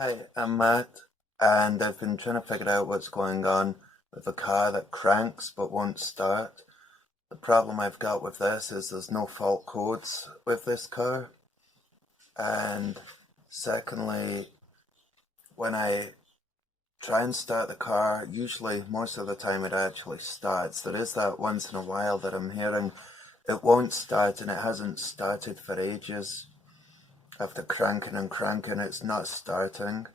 Hi, I'm Matt, and I've been trying to figure out what's going on with a car that cranks but won't start. The problem I've got with this is there's no fault codes with this car, and secondly, when I try and start the car, usually most of the time it actually starts. There is that once in a while that I'm hearing it won't start, and it hasn't started for ages. After cranking and cranking, it's not starting.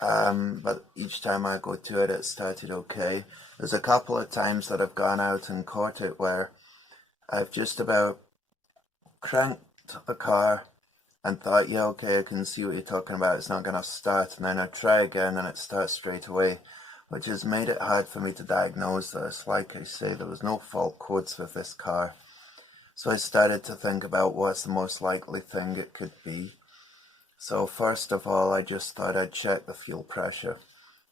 But each time I go to it, it started okay. There's a couple of times that I've gone out and caught it where I've just about cranked the car and thought, yeah, okay, I can see what you're talking about, it's not going to start. And then I try again and it starts straight away, which has made it hard for me to diagnose this. Like I say, there was no fault codes with this car. So I started to think about what's the most likely thing it could be. So first of all, I just thought I'd check the fuel pressure.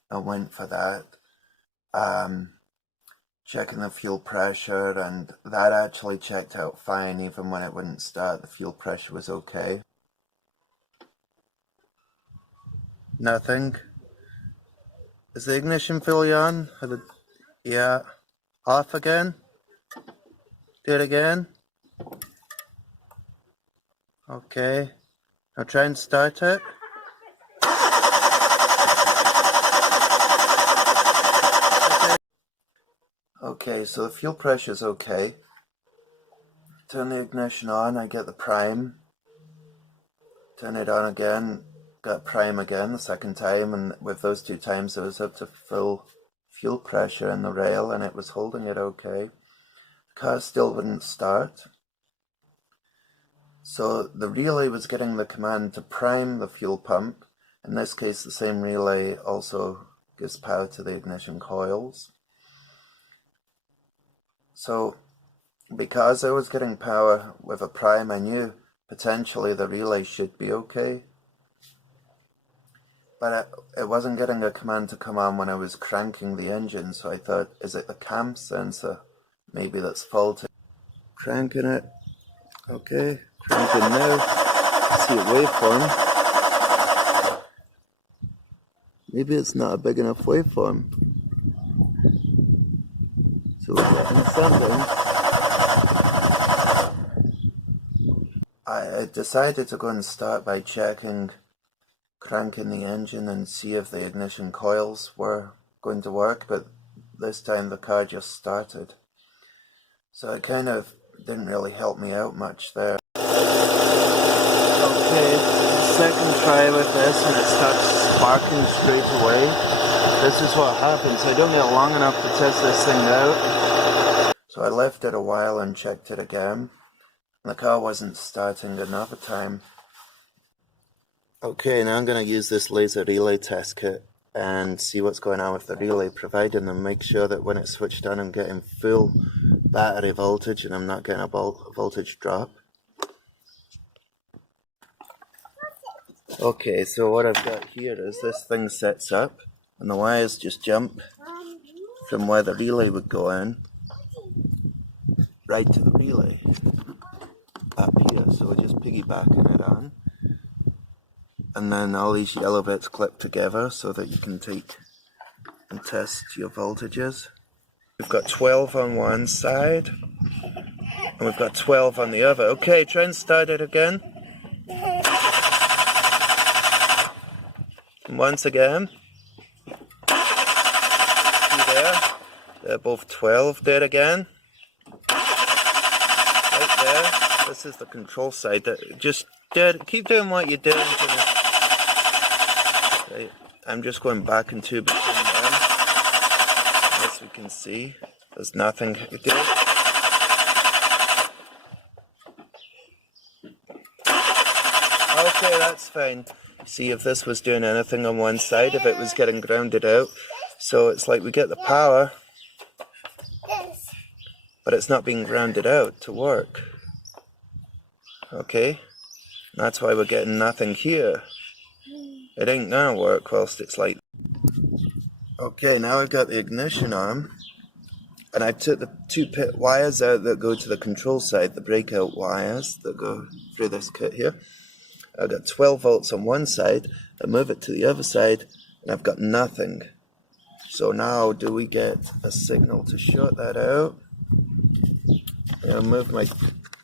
I went for that. Checking the fuel pressure, and that actually checked out fine. Even when it wouldn't start, the fuel pressure was okay. Nothing. Is the ignition fully on? Yeah. Off again? Do it again? Okay. Now try and start it. Okay, so the fuel pressure is okay. Turn the ignition on, I get the prime. Turn it on again, got prime again the second time, and with those two times it was up to full fuel pressure in the rail and it was holding it okay. The car still wouldn't start. So the relay was getting the command to prime the fuel pump. In this case, the same relay also gives power to the ignition coils. So because I was getting power with a prime, I knew potentially the relay should be okay. But it wasn't getting a command to come on when I was cranking the engine, so I thought, is it the cam sensor maybe that's faulty? Cranking it. Okay, cranking now. See a waveform. Maybe it's not a big enough waveform. So we're getting something. I decided to go and start by cranking the engine and see if the ignition coils were going to work, but this time the car just started. So it kind of didn't really help me out much there. Okay, second try with this and it starts sparking straight away. This is what happens. I don't get long enough to test this thing out. So I left it a while and checked it again. The car wasn't starting another time. Okay, now I'm going to use this laser relay test kit and see what's going on with the relay, providing them make sure that when it's switched on I'm getting full battery voltage and I'm not getting a voltage drop. Okay, so what I've got here is this thing sets up and the wires just jump from where the relay would go in right to the relay up here, so we're just piggybacking it on. And then all these yellow bits clip together so that you can take and test your voltages. We've got 12 on one side and we've got 12 on the other. Okay, try and start it again. And once again. See there? They're both 12. Do it again. Right there. This is the control side. Just keep doing what you're doing. Right. I'm just going back and two between them. As we can see, there's nothing here. Okay, that's fine. See if this was doing anything on one side, if it was getting grounded out. So it's like we get the power, but it's not being grounded out to work. Okay, that's why we're getting nothing here. It ain't gonna work whilst it's like. Okay, now I've got the ignition arm, and I took the two pit wires out that go to the control side, the breakout wires that go through this kit here. I've got 12 volts on one side, I move it to the other side, and I've got nothing. So now, do we get a signal to short that out? I'll move my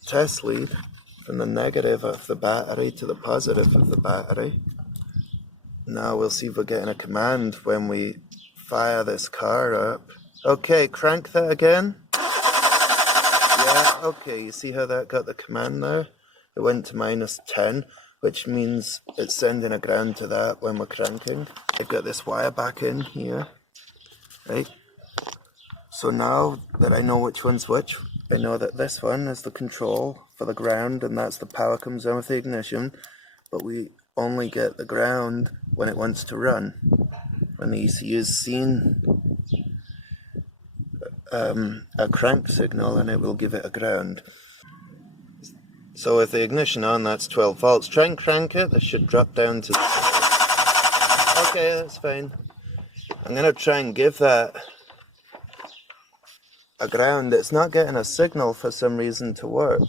test lead from the negative of the battery to the positive of the battery. Now we'll see if we're getting a command when we fire this car up. Okay, crank that again. Yeah, okay, you see how that got the command there? It went to -10, which means it's sending a ground to that when we're cranking. I've got this wire back in here, right? So now that I know which one's which, I know that this one is the control for the ground, and that's the power comes in with the ignition, but we only get the ground when it wants to run. When the ECU is seen a crank signal, and it will give it a ground. So with the ignition on, that's 12 volts. Try and crank it, this should drop down to... Okay, that's fine. I'm going to try and give that a ground. It's not getting a signal for some reason to work.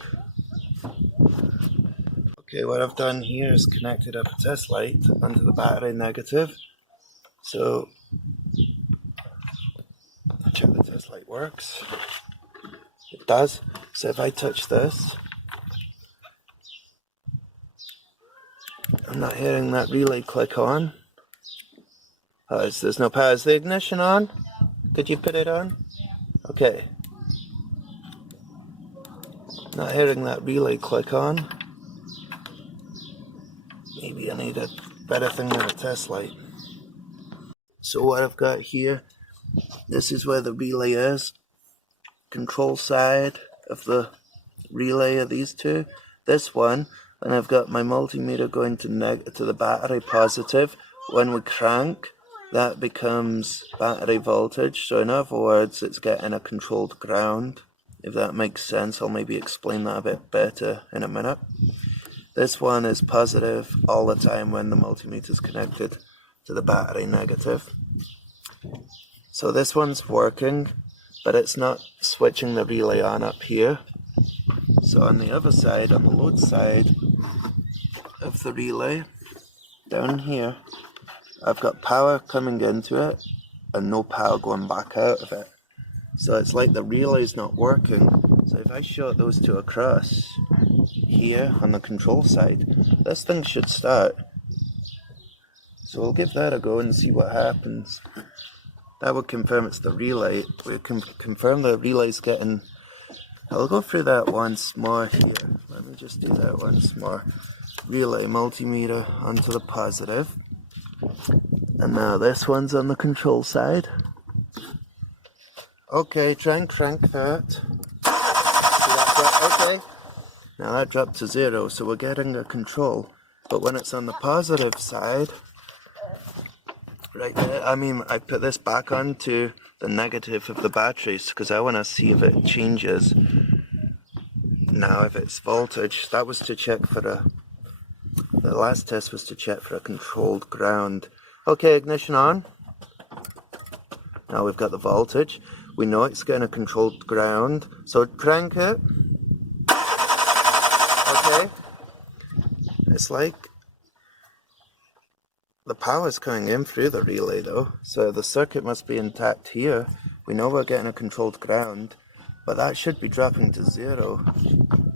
Okay, what I've done here is connected up a test light onto the battery negative. So, check the test light works. It does. So if I touch this, I'm not hearing that relay click on. Oh, there's no power. Is the ignition on? Could you put it on? Okay. Not hearing that relay click on. Maybe I need a better thing than a test light. So what I've got here, this is where the relay is. Control side of the relay of these two. This one, and I've got my multimeter going to the battery positive. When we crank, that becomes battery voltage. So in other words, it's getting a controlled ground. If that makes sense, I'll maybe explain that a bit better in a minute. This one is positive all the time when the multimeter is connected to the battery negative. So this one's working, but it's not switching the relay on up here. So on the other side, on the load side of the relay, down here, I've got power coming into it and no power going back out of it. So it's like the relay's not working. So if I short those two across here on the control side, this thing should start. So we'll give that a go and see what happens. That would confirm it's the relay. We can confirm the relay's getting... I'll go through that once more here. Let me just do that once more. Relay multimeter onto the positive. And now this one's on the control side. Okay, try and crank that. See that drop? Okay. Now that dropped to 0, so we're getting a control. But when it's on the positive side, right there, I put this back onto the negative of the batteries because I want to see if it changes. Now if it's voltage, that was to check for the last test was to check for a controlled ground. Okay, ignition on. Now we've got the voltage. We know it's getting a controlled ground, so crank it. Okay. It's like the power's coming in through the relay though, so the circuit must be intact here. We know we're getting a controlled ground, but that should be dropping to 0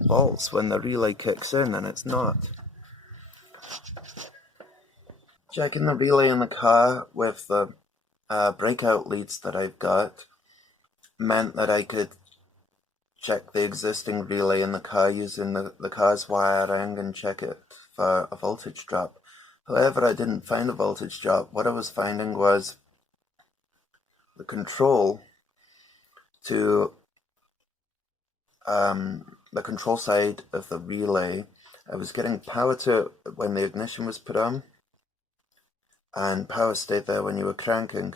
volts when the relay kicks in, and it's not. Checking the relay in the car with the breakout leads that I've got meant that I could check the existing relay in the car using the car's wiring and check it for a voltage drop. However, I didn't find a voltage drop. What I was finding was the control to the control side of the relay. I was getting power to it when the ignition was put on, and power stayed there when you were cranking.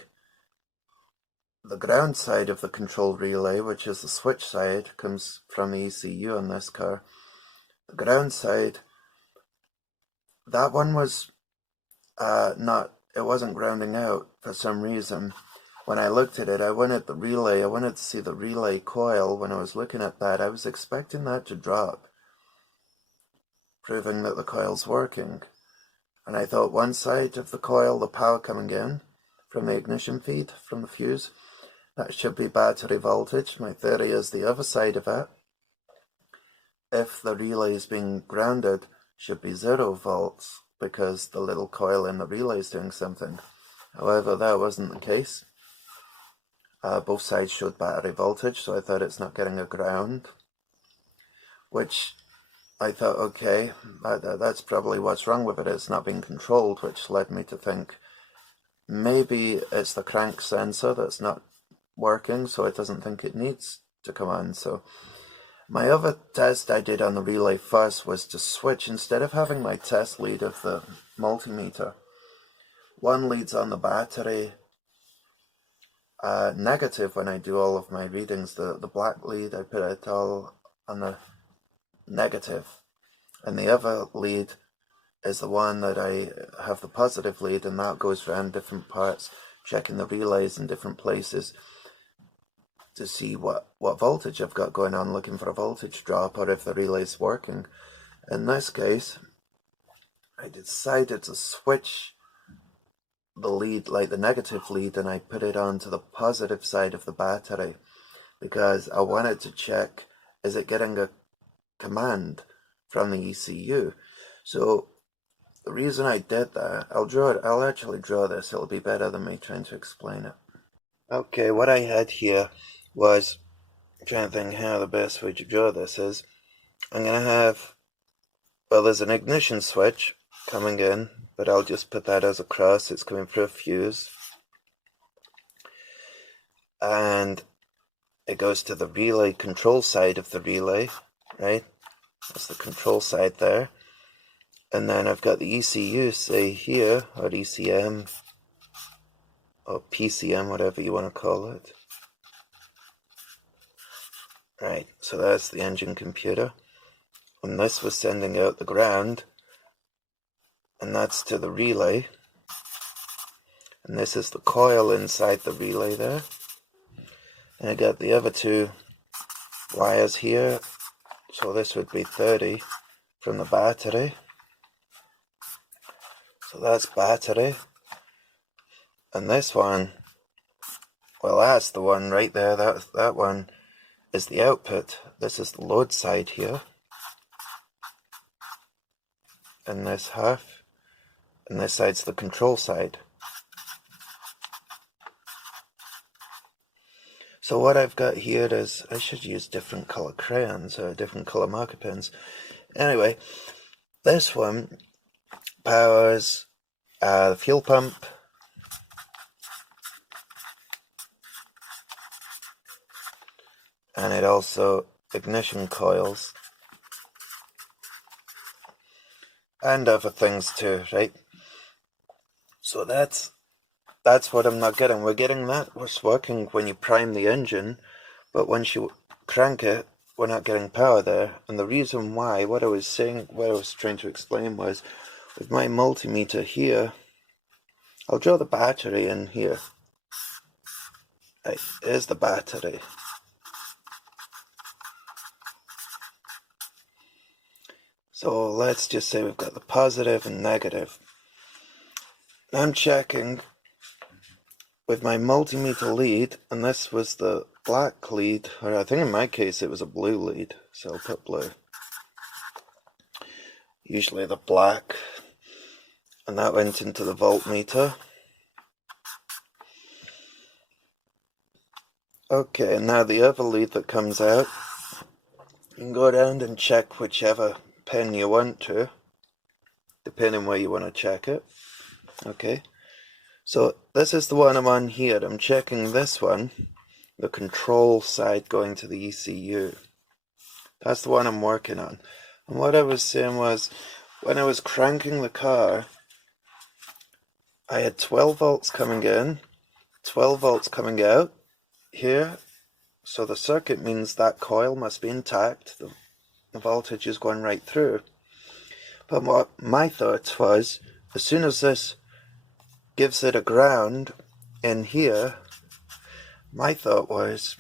The ground side of the control relay, which is the switch side, comes from the ECU on this car. The ground side, that one was it wasn't grounding out for some reason. When I looked at it, I wanted to see the relay coil. When I was looking at that, I was expecting that to drop proving that the coil's working. And I thought one side of the coil, the power coming in from the ignition feed, from the fuse, that should be battery voltage. My theory is the other side of it, if the relay is being grounded, should be 0 volts because the little coil in the relay is doing something. However, that wasn't the case. Both sides showed battery voltage, so I thought it's not getting a ground, which I thought, okay, that's probably what's wrong with it. It's not being controlled, which led me to think maybe it's the crank sensor that's not working, so it doesn't think it needs to come on. So my other test I did on the relay first was to switch, instead of having my test lead of the multimeter, one lead's on the battery negative when I do all of my readings. The black lead, I put it all on the negative, and the other lead is the one that I have the positive lead, and that goes around different parts, checking the relays in different places to see what voltage I've got going on, looking for a voltage drop or if the relay's working. In this case, I decided to switch the lead, like the negative lead, and I put it onto the positive side of the battery because I wanted to check, is it getting a command from the ECU? So the reason I did that, I'll actually draw this, it'll be better than me trying to explain it. Okay, what I had here was, I'm trying to think how the best way to draw this is, I'm going to have, well, there's an ignition switch coming in, but I'll just put that as a cross. It's coming through a fuse, and it goes to the relay control side of the relay, right? That's the control side there. And then I've got the ECU, say here, or ECM, or PCM, whatever you want to call it. Right, so that's the engine computer. And this was sending out the ground, and that's to the relay. And this is the coil inside the relay there. And I got the other two wires here, so this would be 30 from the battery. So that's battery. And this one, well, that's the one right there, that one is the output. This is the load side here, and this half, and this side's the control side. So what I've got here is, I should use different color crayons or different color marker pens. Anyway, this one powers the fuel pump, and it also ignition coils and other things too, right? So that's what I'm not getting. We're getting that what's working when you prime the engine, but once you crank it, we're not getting power there. And the reason why, what I was trying to explain was, with my multimeter here, I'll draw the battery in here. Right, there's the battery. So let's just say we've got the positive and negative. I'm checking with my multimeter lead, and this was the black lead, or I think in my case it was a blue lead, so I'll put blue. Usually the black, and that went into the voltmeter. Okay, and now the other lead that comes out, you can go around and check whichever pin you want to, depending where you want to check it. Okay, so this is the one I'm on here. I'm checking this one, the control side going to the ECU. That's the one I'm working on. And what I was saying was, when I was cranking the car, I had 12 volts coming in, 12 volts coming out here. So the circuit means that coil must be intact. The voltage is going right through. But what my thought was, as soon as this gives it a ground in here, my thought was,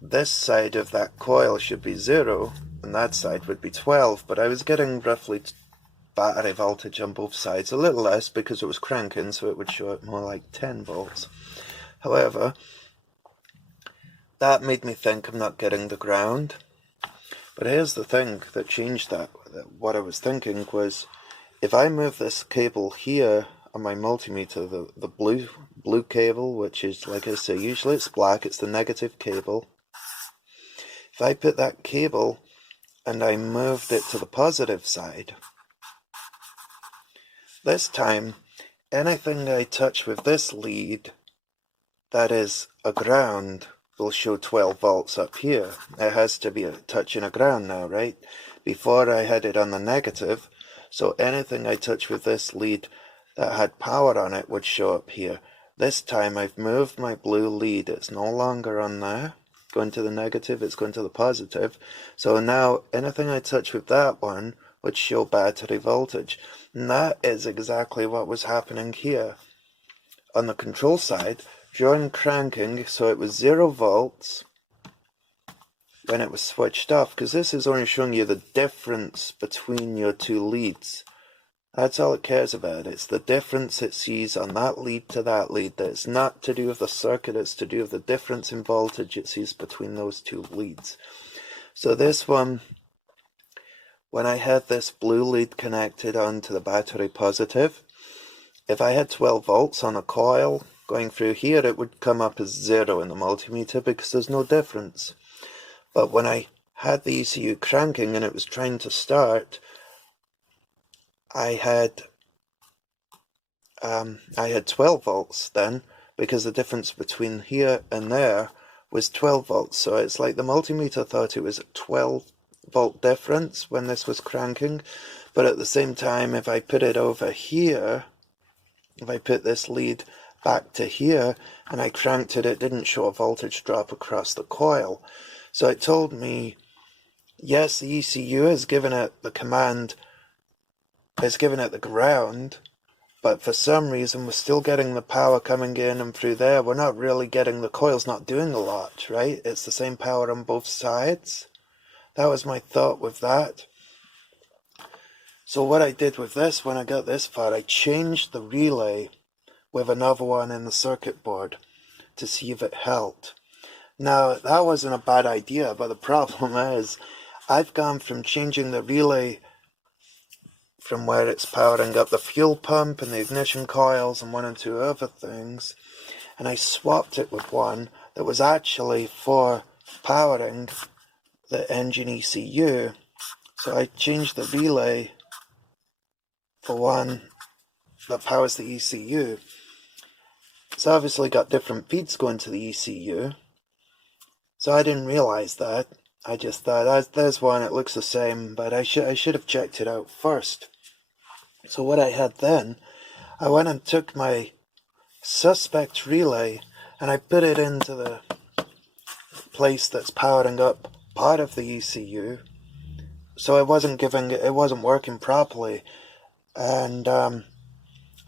this side of that coil should be 0 and that side would be 12, but I was getting roughly battery voltage on both sides, a little less because it was cranking, so it would show it more like 10 volts. However, that made me think I'm not getting the ground. But here's the thing that changed that. What I was thinking was, if I move this cable here on my multimeter, the blue cable, which is, like I say, usually it's black, it's the negative cable. If I put that cable and I moved it to the positive side, this time anything I touch with this lead that is a ground will show 12 volts up here. It has to be touching a ground now, right? Before I had it on the negative, so anything I touch with this lead that had power on it would show up here. This time I've moved my blue lead, it's no longer on there, going to the negative, it's going to the positive. So now anything I touch with that one would show battery voltage. And that is exactly what was happening here. On the control side, during cranking, so it was 0 volts when it was switched off, because this is only showing you the difference between your two leads. That's all it cares about. It's the difference it sees on that lead to that lead. It's not to do with the circuit, it's to do with the difference in voltage it sees between those two leads. So this one, when I had this blue lead connected onto the battery positive, if I had 12 volts on a coil going through here, it would come up as 0 in the multimeter because there's no difference. But when I had the ECU cranking and it was trying to start, I had 12 volts then, because the difference between here and there was 12 volts. So it's like the multimeter thought it was a 12 volt difference when this was cranking. But at the same time, if I put it over here, if I put this lead back to here and I cranked it, it didn't show a voltage drop across the coil. So it told me, yes, the ECU has given it the command, has given it the ground, but for some reason we're still getting the power coming in and through there. We're not really getting, the coil's not doing a lot, right? It's the same power on both sides. That was my thought with that. So what I did with this, when I got this far, I changed the relay with another one in the circuit board to see if it helped. Now, that wasn't a bad idea, but the problem is I've gone from changing the relay from where it's powering up the fuel pump and the ignition coils and 1 and 2 other things, and I swapped it with one that was actually for powering the engine ECU. So I changed the relay for one that powers the ECU. It's obviously got different feeds going to the ECU, so I didn't realize that. I just thought, there's one, it looks the same, but I should have checked it out first. So what I had then, I went and took my suspect relay and I put it into the place that's powering up part of the ECU. So it wasn't working properly, and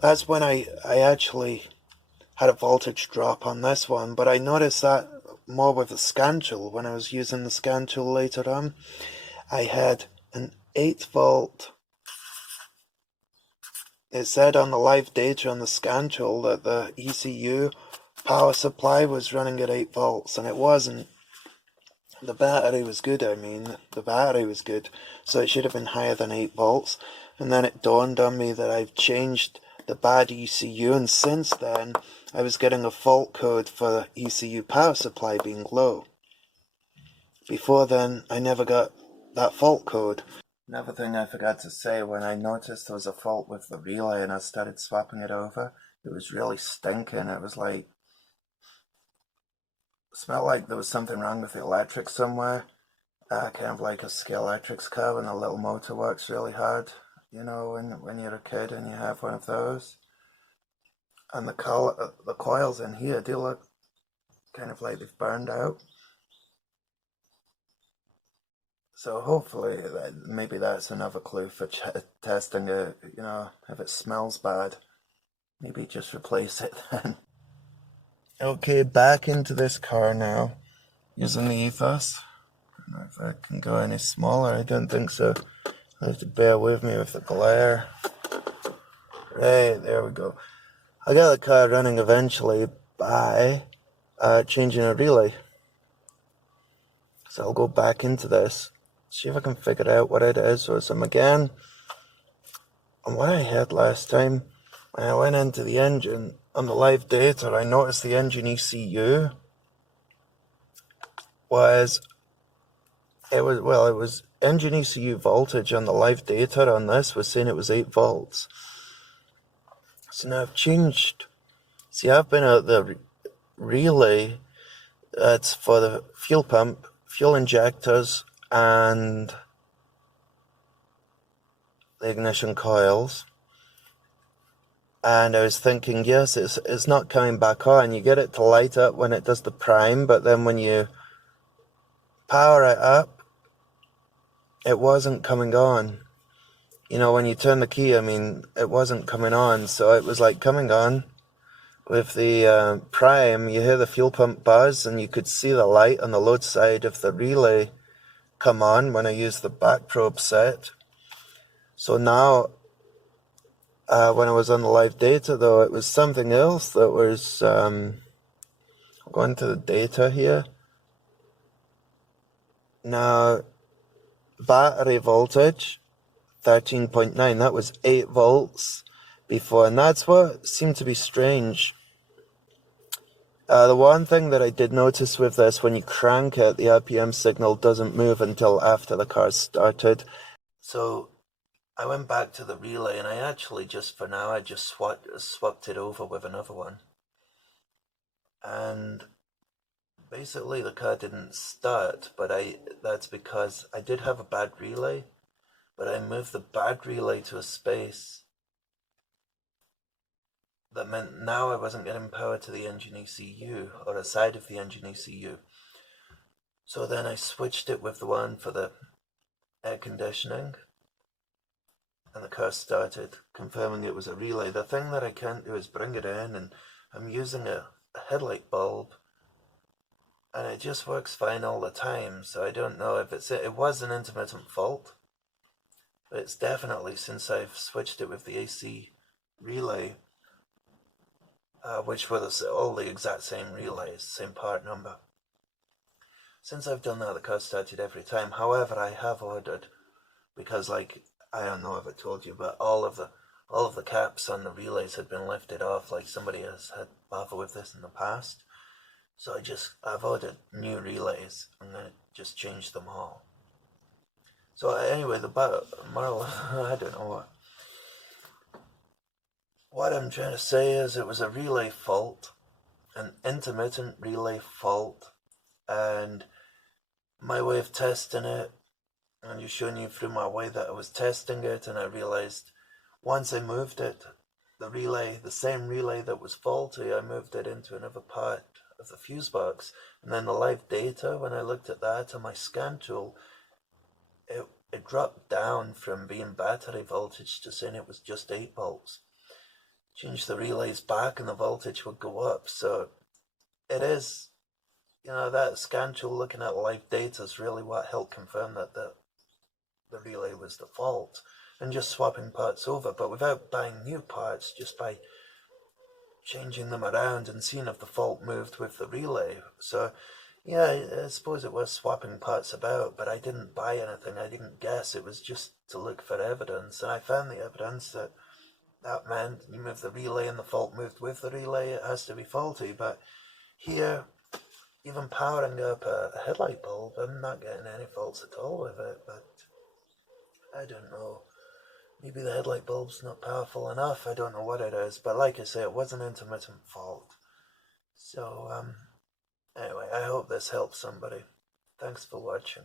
that's when I actually had a voltage drop on this one. But I noticed that more with the scan tool. When I was using the scan tool later on, I had an 8 volt. It said on the live data on the scan tool that the ECU power supply was running at 8 volts, and it wasn't. The battery was good, the battery was good, so it should have been higher than 8 volts. And then it dawned on me that I've changed the bad ECU, and since then I was getting a fault code for the ECU power supply being low. Before then, I never got that fault code. Another thing I forgot to say, when I noticed there was a fault with the relay and I started swapping it over, it was really stinking. It was like, smelled like there was something wrong with the electric somewhere. Kind of like a Scale Electric's car when the little motor works really hard. You know, when you're a kid and you have one of those. And the coils in here do look kind of like they've burned out. So hopefully, maybe that's another clue for testing it, you know, if it smells bad. Maybe just replace it then. Okay, back into this car now. using the ethos. I don't know if I can go any smaller, I don't think so. You'll have to bear with me with the glare. Right, there we go. I got the car running eventually by changing a relay. So I'll go back into this, see if I can figure out what it is. So I'm again on what I had last time. When I went into the engine on the live data, I noticed the engine ECU was engine ECU voltage on the live data on this was saying it was 8 volts. So now I've changed. See, I've been at the relay that's for the fuel pump, fuel injectors, and the ignition coils. And I was thinking, yes, it's not coming back on. You get it to light up when it does the prime, but then when you power it up, it wasn't coming on. You know, when you turn the key, I mean, it wasn't coming on. So it was like coming on. With the prime, you hear the fuel pump buzz, and you could see the light on the load side of the relay come on when I used the back probe set. So now, when I was on the live data, though, it was something else that was going to the data here. Now, battery voltage, 13.9, that was 8 volts before, and that's what seemed to be strange. The one thing that I did notice with this, when you crank it, the RPM signal doesn't move until after the car's started. So I went back to the relay, and I actually just, for now, I just swapped it over with another one. And basically the car didn't start, but that's because I did have a bad relay, but I moved the bad relay to a space that meant now I wasn't getting power to the engine ECU, or a side of the engine ECU. So then I switched it with the one for the air conditioning, and the car started, confirming it was a relay. The thing that I can't do is bring it in, and I'm using a headlight bulb, and it just works fine all the time. So I don't know if it was an intermittent fault, but it's definitely, since I've switched it with the AC relay, which were all the exact same relays, same part number. Since I've done that, the car started every time. However, I have ordered, because, like, I don't know if I told you, but all of the caps on the relays had been lifted off. Like, somebody has had bother with this in the past. So I've ordered new relays. I'm gonna just change them all. So anyway, the moral, I don't know what I'm trying to say is it was a relay fault, an intermittent relay fault, and my way of testing it, and just showing you through my way that I was testing it, and I realized once I moved it, the same relay that was faulty, I moved it into another part of the fuse box, and then the live data, when I looked at that on my scan tool, it dropped down from being battery voltage to saying it was just 8 volts. Change the relays back and the voltage would go up. So it is, that scan tool looking at live data is really what helped confirm that the relay was the fault, and just swapping parts over, but without buying new parts, just by changing them around and seeing if the fault moved with the relay. So yeah, I suppose it was swapping parts about, but I didn't buy anything. I didn't guess. It was just to look for evidence, and I found the evidence that meant you move the relay and the fault moved with the relay, it has to be faulty. But here, even powering up a headlight bulb, I'm not getting any faults at all with it. But I don't know. Maybe the headlight bulb's not powerful enough. I don't know what it is. But like I say, it was an intermittent fault. So, anyway, I hope this helps somebody. Thanks for watching.